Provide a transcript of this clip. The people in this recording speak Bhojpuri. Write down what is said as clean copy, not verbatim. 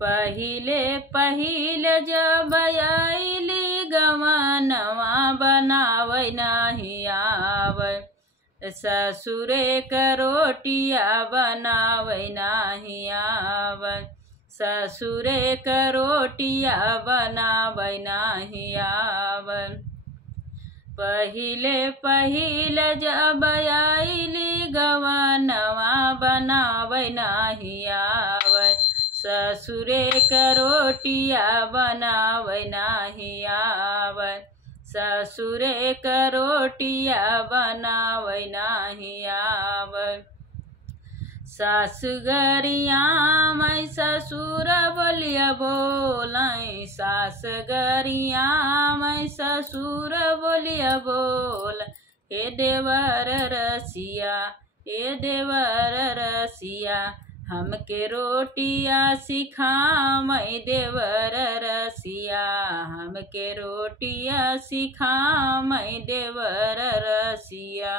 पहिले पहिले जब आइली गवनवा बनावै नाही आवै। ससुरे क रोटिया बनावै नाही आवै। ससुरे क रोटिया बनावै नाही आवै। पहिले पहिले जब आइली गवनवा बनावै नाही आवै। ससुरे क रोटिया बनावै नाही आवै। ससुरे क रोटिया बनावै नाही आवै। सास गरियामै ससुर बोलिया बोलै। सास गरियामै ससुर बोलिया बोल। हे देवर रसिया हे देवर रसिया हमके रोटिया सिखामै देवर रसिया। हमके रोटिया सिखामै देवर रसिया।